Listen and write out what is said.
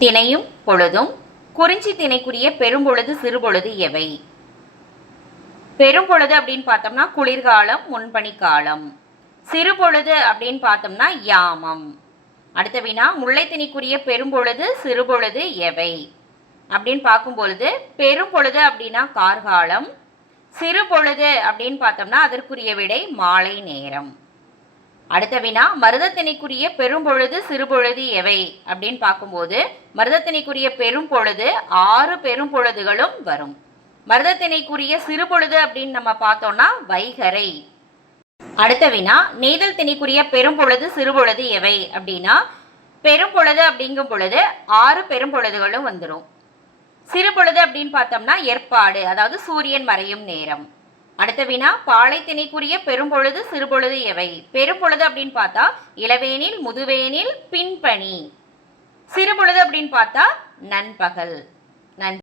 திணையும் பொழுதும். குறிஞ்சி திணைக்குரிய பெரும்பொழுது சிறுபொழுது எவை? பெரும்பொழுது அப்படின்னு பார்த்தோம்னா குளிர்காலம், முன்பனிக்காலம். சிறுபொழுது அப்படின்னு பார்த்தோம்னா யாமம். அடுத்த வினா, முல்லைத்திணைக்குரிய பெரும்பொழுது சிறுபொழுது எவை அப்படின்னு பார்க்கும்பொழுது, பெரும்பொழுது அப்படின்னா கார்காலம், சிறுபொழுது அப்படின்னு பார்த்தோம்னா அதற்குரிய விடை மாலை நேரம். அடுத்த வினா, மருதத்திணைக்குரிய பெரும்பொழுது சிறுபொழுது எவை அப்படின்னு பார்க்கும்போது, மருதத்திணைக்குரிய பெரும்பொழுது 6 பெரும்பொழுதுகளும் வரும். மருதத்திணைக்குரிய சிறுபொழுது அப்படின்னு நம்ம பார்த்தோம்னா வைகரை. அடுத்த வினா, நெய்தல் திணைக்குரிய பெரும்பொழுது சிறுபொழுது எவை அப்படின்னா, பெரும்பொழுது அப்படிங்கும் பொழுது 6 பெரும்பொழுதுகளும் வந்துடும். சிறுபொழுது அப்படின்னு பார்த்தோம்னா ஏற்பாடு, அதாவது சூரியன் மறையும் நேரம். அடுத்த வினா, பாலை திணைக்குரிய பெரும்பொழுது சிறுபொழுது எவை? பெரும்பொழுது அப்படின்னு பார்த்தா இளவேனில், முதுவேனில், பின்பனி. சிறுபொழுது அப்படின்னு பார்த்தா நண்பகல். நன்றி.